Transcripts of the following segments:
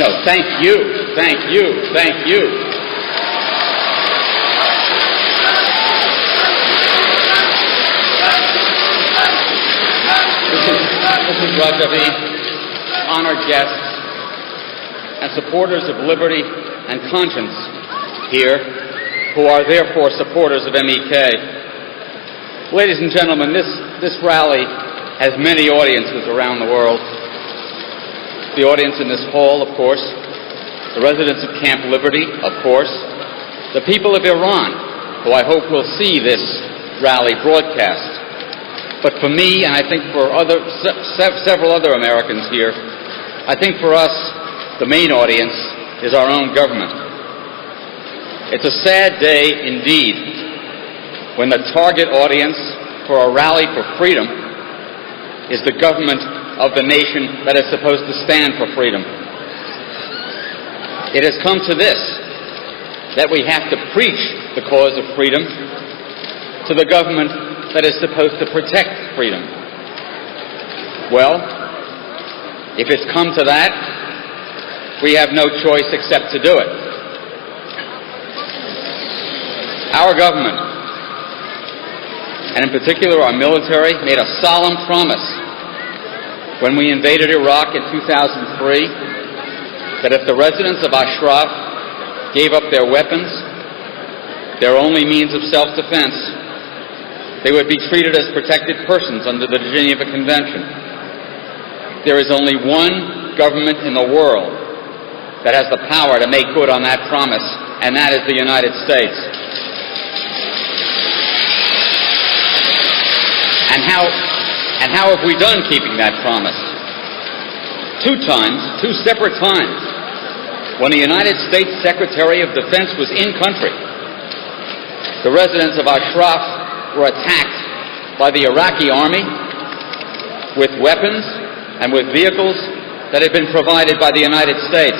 No, thank you, thank you, thank you. Mrs. Rajavi, honored guests, and supporters of liberty and conscience here, who are therefore supporters of MEK. Ladies and gentlemen, this rally has many audiences around the world. The audience in this hall, of course, the residents of Camp Liberty, of course, the people of Iran, who I hope will see this rally broadcast. But for me, and I think for several other Americans here, I think for us, the main audience is our own government. It's a sad day indeed when the target audience for a rally for freedom is the government of the nation that is supposed to stand for freedom. It has come to this, that we have to preach the cause of freedom to the government that is supposed to protect freedom. Well, if it's come to that, we have no choice except to do it. Our government, and in particular our military, made a solemn promise when we invaded Iraq in 2003 that if the residents of Ashraf gave up their weapons, their only means of self-defense, they would be treated as protected persons under the Geneva Convention. There is only one government in the world that has the power to make good on that promise, and that is the United States. And how have we done keeping that promise? Two separate times, when the United States Secretary of Defense was in country, the residents of Ashraf were attacked by the Iraqi army with weapons and with vehicles that had been provided by the United States.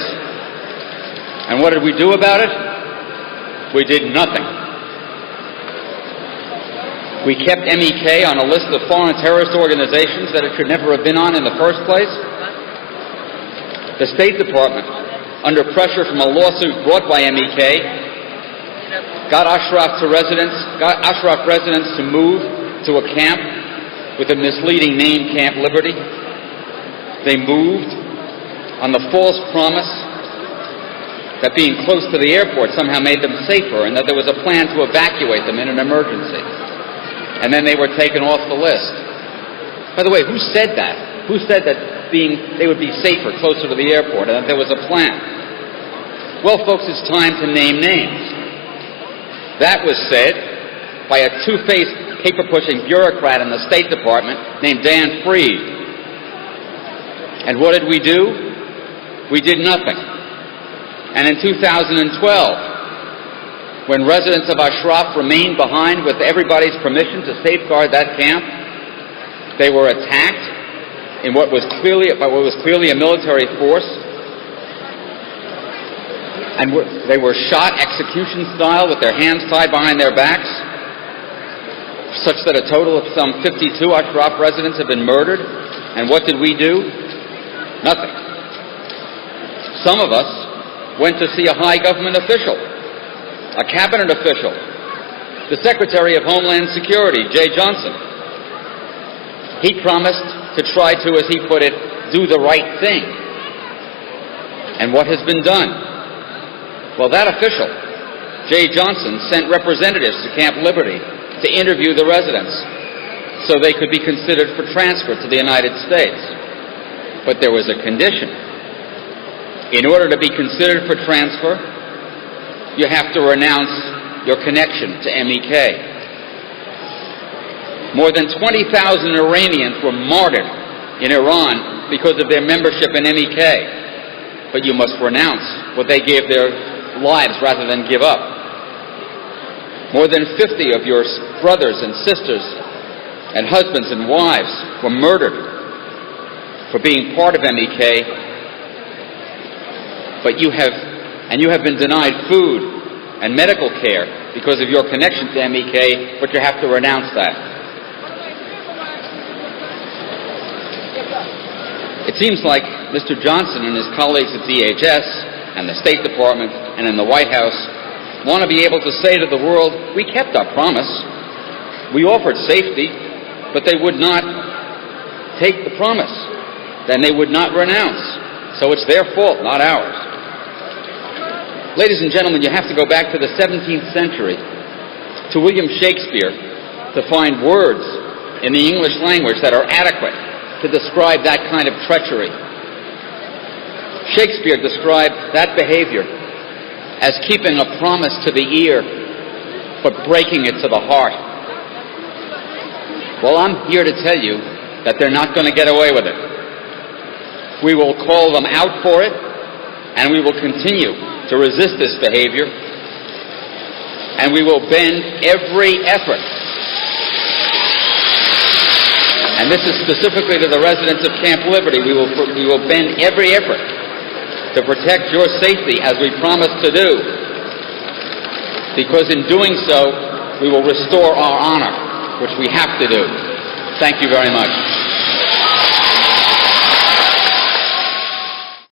And what did we do about it? We did nothing. We kept MEK on a list of foreign terrorist organizations that it should never have been on in the first place. The State Department, under pressure from a lawsuit brought by MEK, got Ashraf residents to move to a camp with a misleading name, Camp Liberty. They moved on the false promise that being close to the airport somehow made them safer and that there was a plan to evacuate them in an emergency. And then they were taken off the list. By the way, who said that? Who said that they would be safer closer to the airport and that there was a plan? Well, folks, it's time to name names. That was said by a two-faced, paper-pushing bureaucrat in the State Department named Dan Freed. And what did we do? We did nothing. And in 2012, when residents of Ashraf remained behind with everybody's permission to safeguard that camp, they were attacked in what was clearly a military force, and they were shot execution style with their hands tied behind their backs, such that a total of some 52 Ashraf residents have been murdered. And what did we do? Nothing. Some of us went to see a high government official, a cabinet official, the Secretary of Homeland Security, Jay Johnson. He promised to try to, as he put it, do the right thing. And what has been done? Well, that official, Jay Johnson, sent representatives to Camp Liberty to interview the residents so they could be considered for transfer to the United States. But there was a condition. In order to be considered for transfer, you have to renounce your connection to MEK. More than 20,000 Iranians were martyred in Iran because of their membership in MEK. But you must renounce what they gave their lives rather than give up. More than 50 of your brothers and sisters and husbands and wives were murdered for being part of MEK, but you have been denied food and medical care because of your connection to MEK, but you have to renounce that. It seems like Mr. Johnson and his colleagues at DHS and the State Department and in the White House want to be able to say to the world, we kept our promise. We offered safety, but they would not take the promise. Then they would not renounce. So it's their fault, not ours. Ladies and gentlemen, you have to go back to the 17th century, to William Shakespeare, to find words in the English language that are adequate to describe that kind of treachery. Shakespeare described that behavior as keeping a promise to the ear, but breaking it to the heart. Well, I'm here to tell you that they're not going to get away with it. We will call them out for it, and we will continue to resist this behavior, and we will bend every effort. And this is specifically to the residents of Camp Liberty. We will bend every effort to protect your safety as we promised to do, because in doing so, we will restore our honor, which we have to do. Thank you very much.